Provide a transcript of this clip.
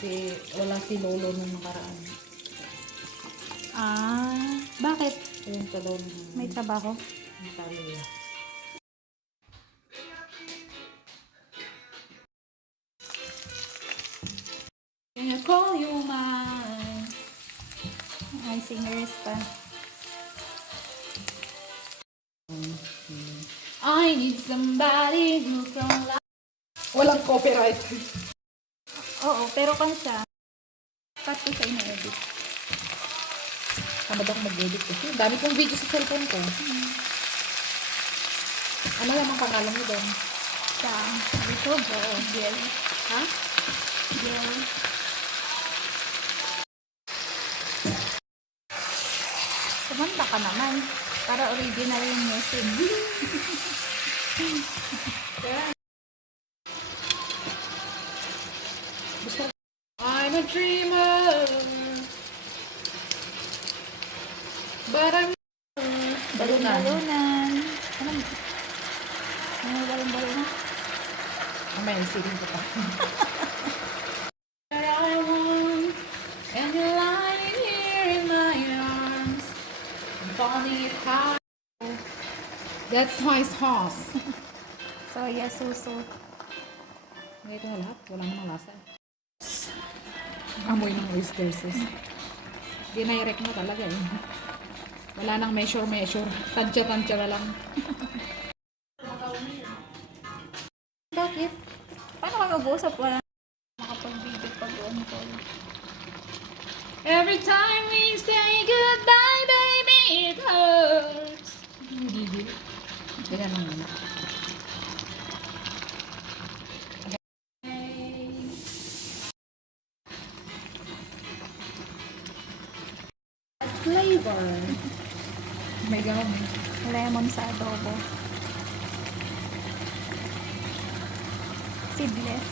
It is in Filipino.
kasi wala si Lolo nung nakaraan. Bakit? Ayun ka daw na May trabaho? Italia. Can I call you mine? Ay, singers pa. I need somebody who can love. Walang copyright. Oo, pero kan siya. Cut ko siya ina-edit. Tamad ako mag-edit kasi. Dami kong video sa cellphone ko. Ano lang ang pangalan mo doon? Sa YouTube, oo. Girl. Ha? Girl. Kumanta ka naman. Para original yung music. Gusto ko. I'm a dreamer. But I'm Balon-balonan. Ano balon-balonan? May silin ko pa. Where I want, and you're lying here in my arms. I'm falling it hard. That's my sauce. Soya suso. Ito na lahat. Wala namang lasa. Amoy ng oyster sauce. Dinirect mo talaga eh. Wala nang measure. Tansya na lang. Bakit? Paano ka mag-usap? Wala makapag-video pag-on call. Every time we say goodbye, baby, it hurts. Ganyan lang muna. Flavor. May gawin. Lemon sa adobo. Seedless.